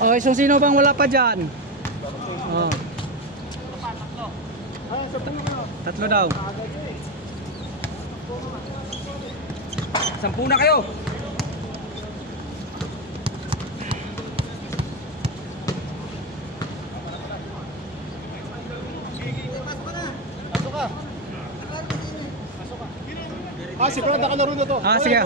Okay, so sino bang wala pa dyan? Oh. Tatlo daw. 10 na kayo. Si Brad, nakalaro na to. Sige.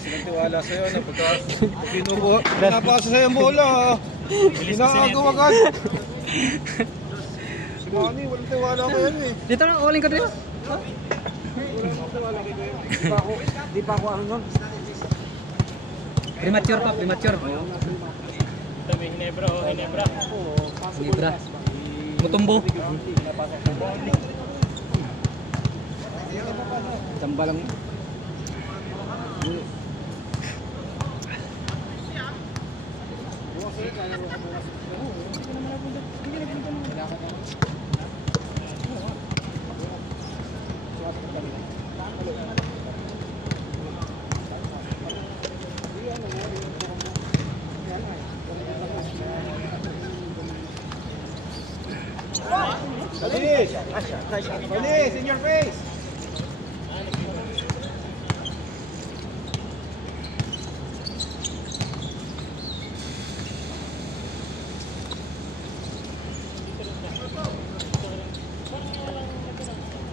Silang tiwala sa'yo na pagka pinapasa sa'yo ang bola. Ginagawa agad. Si Manny, walang tiwala kayo eh. Dito na, uling ko dito. Di pa ako ano nun. Premature pa, premature. Hinebra, Hinebra. Hinebra. Mutumbo. Tamba lang. Police in your face.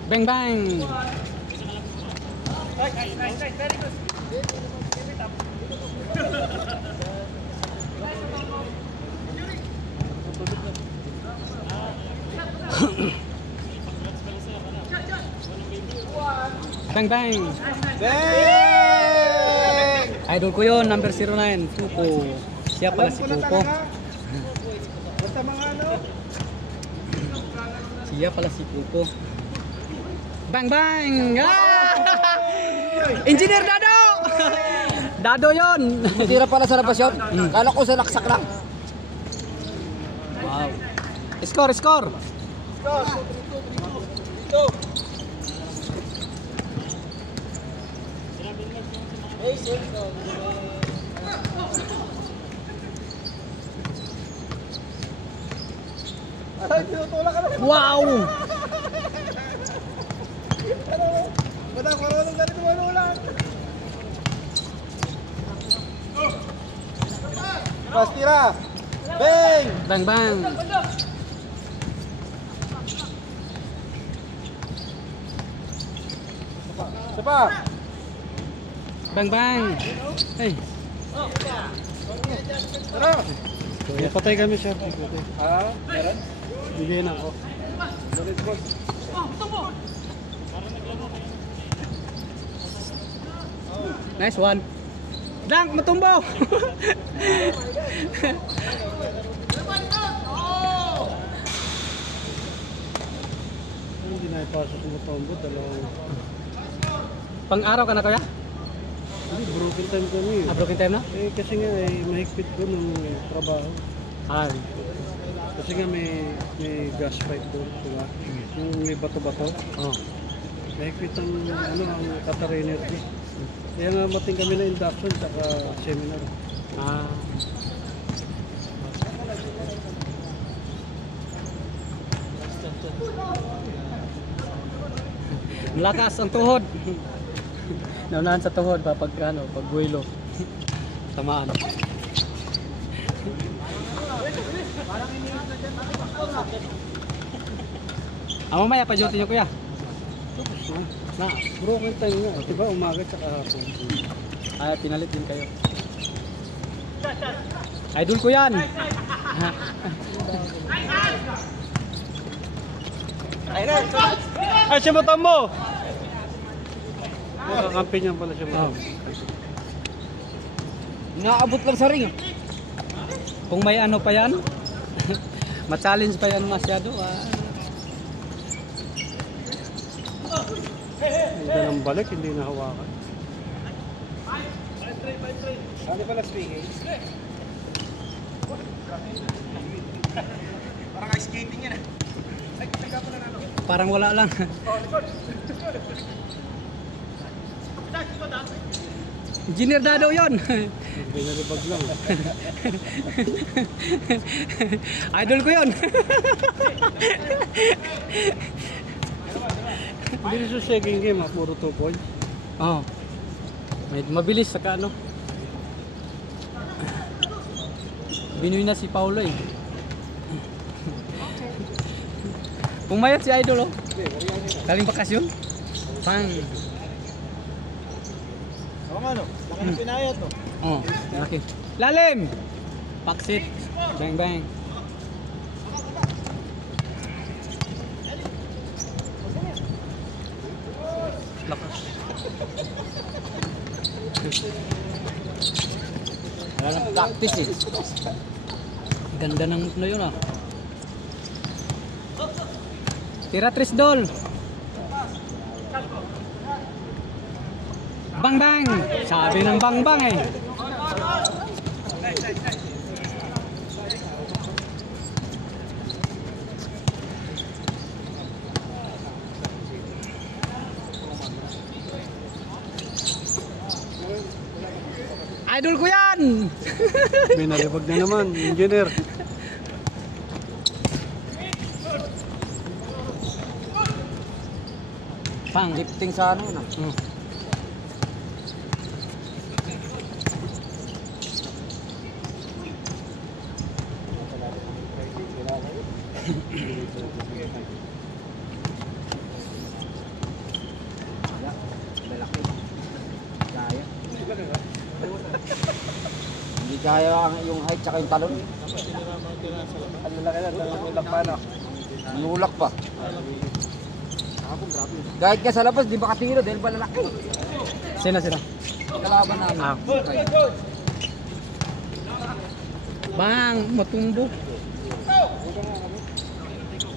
Bang bang. Bang bang. Bang! Idol ko yun, number 09, Puko. Siya pala si Puko. Basta mga ano? Siya pala si Puko. Bang bang! Ah! Engineer Dado! Dado yun! Tira pala sa labas yun. Kala ko sa laksak lang. Wow. Score, score! Wow! Pas tira. Bang! Bang bang! Siapa? Bang bang! Hey! Patay kami siya. Ah, meron? Bigay na ako. Nice one! Dunk! Matumbo! Hindi na ipasok mo tombo. Dalawang... Pang-araw ka na kuya? Hindi, broken time kami. Broken time na? Eh, kasi nga mahigpit ko ng trabaho. Ah, Kasi nga may gas pipe doon, diba? Yung may bato-bato. oh. Mahigpit ang Qatar Energy. Kaya nga mating kami na induction saka seminar. Ah. Malakas ang tuhod. Naunahan sa tuhod pag buwelo. Tamaan. Mamaya pa duty niyo kuya. Tapos na. Na, Broken time nga. Diba umaga tsaka hapon. pinalit din kayo. Idol ko yan. Ay, siya matang mo! Nakakampi niyan pala siya matang. Naabot lang sa ring. Kung may ano pa yan, ma-challenge pa yan masyado. Hindi nang balik, hindi na hawakan. Ano pala speaking? Parang ice skating yan. parang wala lang. Engineer Dado yun. Binalibag lang. Idol ko yun. Hindi sa second game ha, puro 2 points. Oh. Mabilis saka ano. Binoy na si Paulo eh. Pumayat si Idol oh. Galing bakasyon. Pang. Oo nga no, laki ng pinayat no. Oh, laki. Lalim. Paksit. Bang bang. Lakas. Wala nang practice eh. Ganda ng move na yun ah. Tira tres dol. Bang bang. Sabi ng bang bang eh. Idol ko yan. Binalibag na naman, engineer. Pang. Lifting sa ano yun ah. Lalaki. Kaya. Hindi kaya yung height tsaka yung talon. Ang lalaki na, nulak pa no? Nulak pa. Kahit ka sa labas, di ba katiro dahil ba lalaki? Sino sino? Kalaban namin. Ah. Bang, matumbo.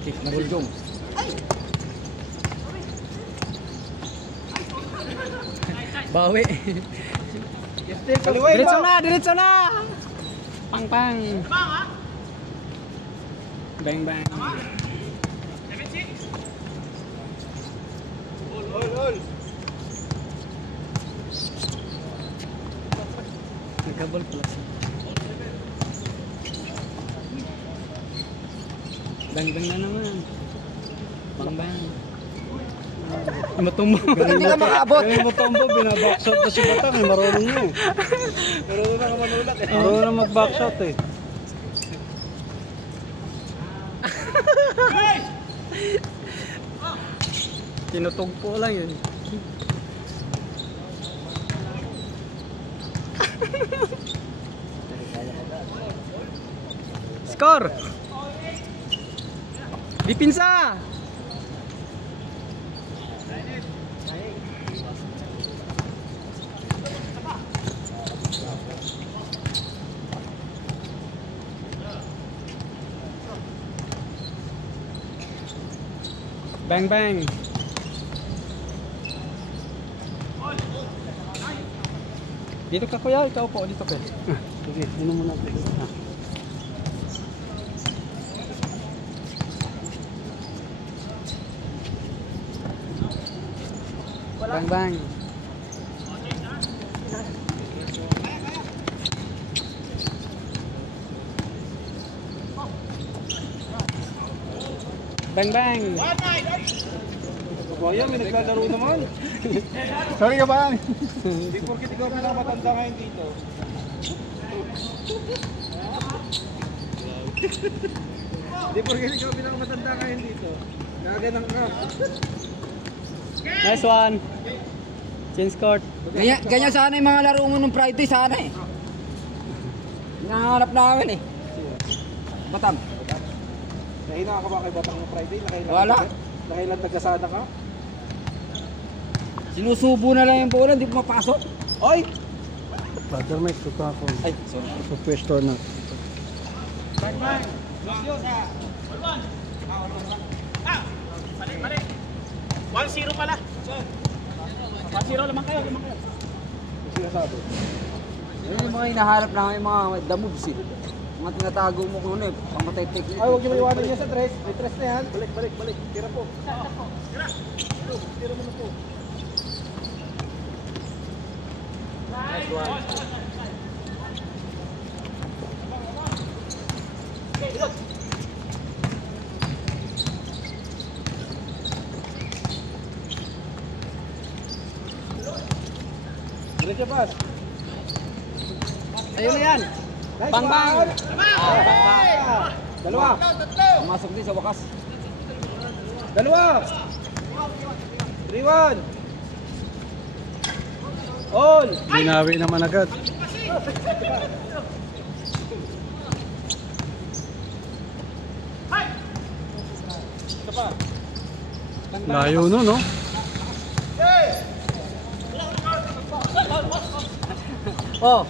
Naguljong. Bawi. Diretso na, diretso na. Pang pang. Bang bang. Nagkabal pala siya. Bang bang na naman. Bang bang. Matumbo. Hindi ka makaabot. Kaya matombo, binabackshot na si Batang eh, marunong na eh. Marunong na manulat eh. Marunong na mag-backshot eh. Tinutugpo lang yun. Score! Dipinsa! Bang bang! Dito ka kuya, ikaw po dito ka. Sige, ano muna ako. Bang bang. Bang bang. Kuya, may naglalaro naman. Sorry ka ba? Hindi porkit ikaw pinamatanda ngayon dito. Hindi porkit ikaw pinamatanda ngayon dito. Nagaganang ka. Nice one. Change court. Ganyan sana yung mga laro mo nung Friday sana eh. Hinahanap namin eh. Batam. Nahina ka ba kay Batang ng Friday? Wala. Nakailan tagasada ka? Sinusubo na lang yung bola, hindi pumapasok. Oy! Brother Mike, tuto ako. Ay, sorry. Sa pwesto na. Balik. 1-0 pala. 1-0 lamang kayo. Sinasabi. Yun yung mga hinahanap namin, yung mga the moves eh. Mga tinatago mo kung ano eh, pamatay technique. Ay, huwag niyo maiwanan niya sa tres. May tres na yan. Balik. Tira po. Tira mo na po. Nice one. Diretso pas. Ayun na yan. Nice Bang, bang. one. Dalawa. Pumasok din sa wakas. Dalawa. 3-1. All. Binawi naman agad. Ito pa. Layo no, no? Oh.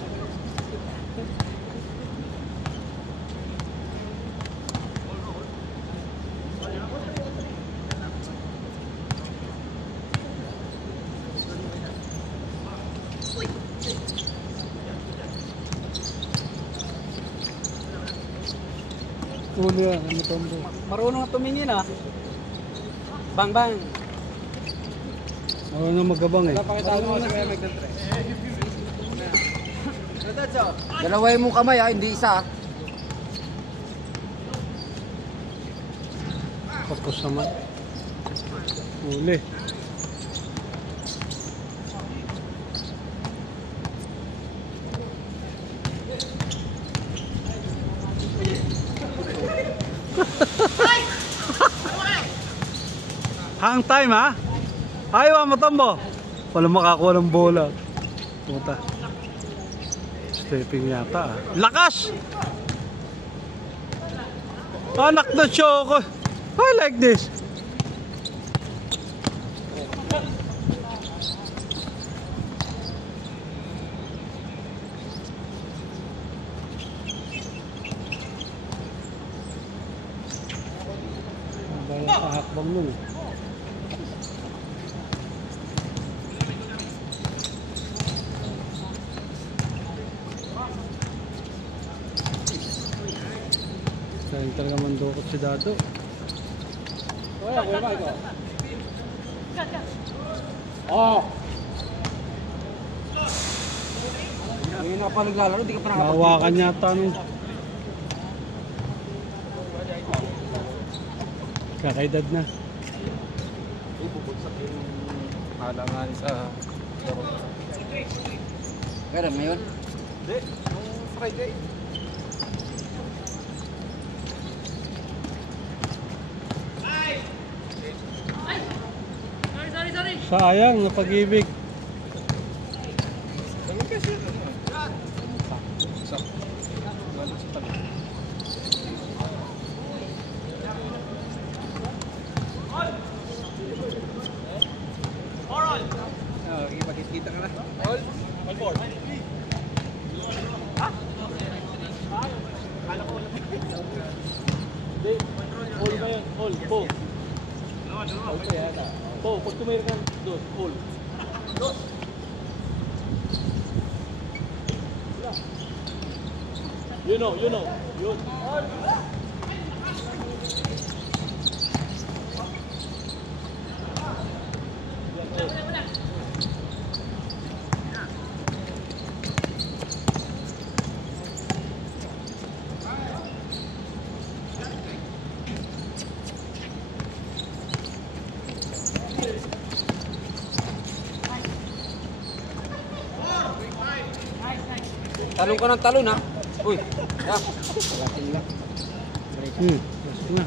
Ulo yan, ano tombo. Marunong tumingin ah. Bang bang. Ako na magabang eh. Pakita mo sa may nagtatres. Dalaway mo kamay ha, hindi isa. Tapos naman. Uli. Hang time ha? Ayaw mo tambo. Wala makakuha ng bola. Puta. Stepping yata ah. Lakas! Anak na choco. I like this. Ang bayan sa hakbang nun eh. Dahil talaga mandukot si Dado. Kuya Mike. Oh. Hindi na pa naglalaro, hindi ka pa nakapag- Mahawakan yata nung kakaedad na. Halangan sa... Meron na yun? Hindi. Nung Friday. Sayang na pag-ibig. Ipagkita ka na. All. All four. Ha? Kala ko wala. Hindi. All ba yun? All. Po. All pa yata. Po. Pag tumayro ka doon. All. Dos. You know. Yun. All. Talon ka ng talon ha. Uy. Ya. Pagasin lang. Kasi na.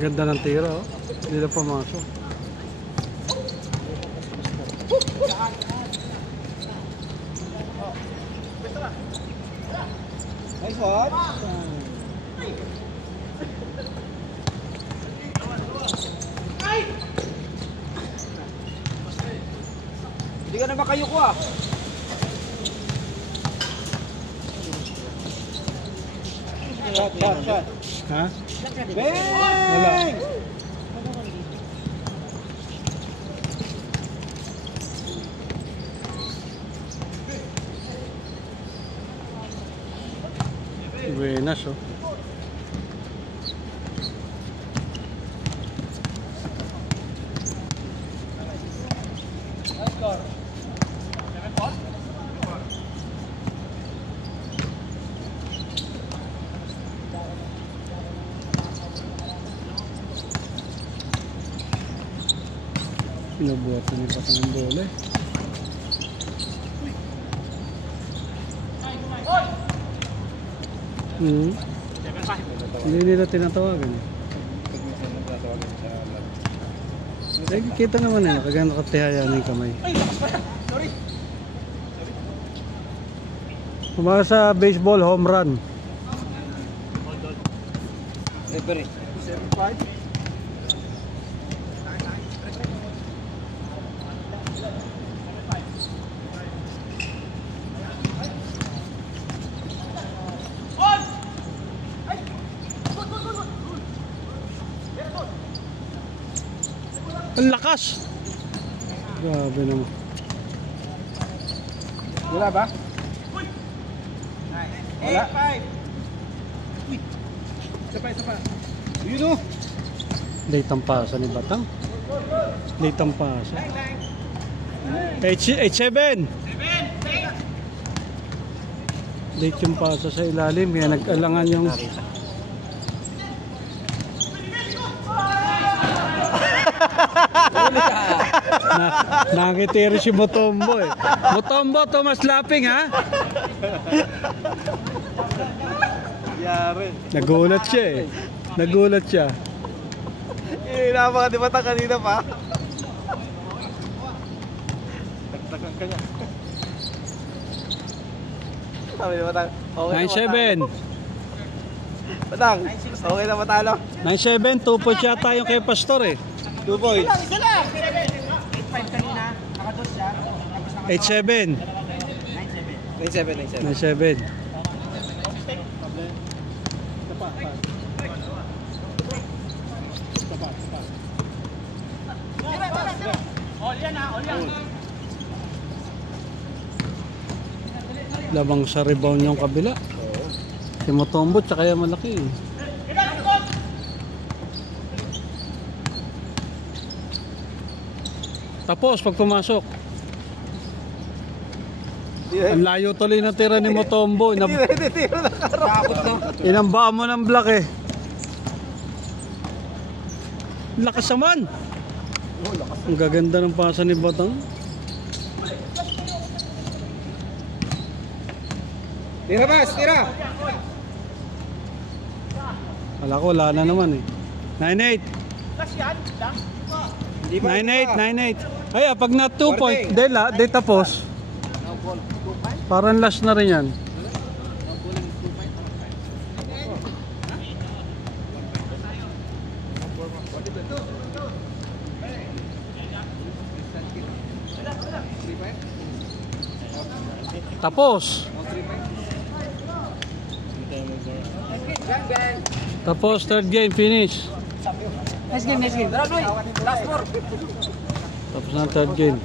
Ganda ng tira oh. Hindi na pumasok. Nice one. Hindi ka na makayuko ah. Shot. Ha? Bang! Buenas, oh. Pinabuhat na ni Patang ang bola eh. Hindi nila tinatawagan eh. Kita naman eh, kaganda nakatihaya na yung kamay. Kumaka sa baseball, home run. Referee. 7-5. Ang lakas! Grabe naman. Wala ba? Wala. 8-5. Isa pa. Yun o. Late ang pasa ni Batang. Late ang pasa. 8-7. Late yung pasa sa ilalim. Kaya nag-alangan yung... Nakitiri si Mutombo eh. Mutombo, Thomas Laping ha? Yari. Nagulat siya eh. Nagulat siya. Inama ka di Batang kanina pa. Tagtakan ka niya. Sabi ni Batang, okay na 9-7. Batang, okay na matalo. 9-7, 2 points yata yung kay Pastor eh. 2 points. 8-5 kanina. Nakados siya. 8-7. 9-7. 9-7. All yan ha, all yan. Labang sa rebound yung kabila. Si Mutombo tsaka yung malaki eh. Tapos pag pumasok. Ang layo tuloy na tira ni Mutombo. Inambaan mo ng block eh. Lakas naman. Ang gaganda ng pasa ni Batang. Tira Bas, tira. Wala ko, wala na naman eh. 9-8. Plus yan. Lang. 9-8. Ay, pag na 2 point, de tapos. Parang last na rin yan. Tapos. Tapos, third game, finish. Next game. Last 4. Tapos na third game.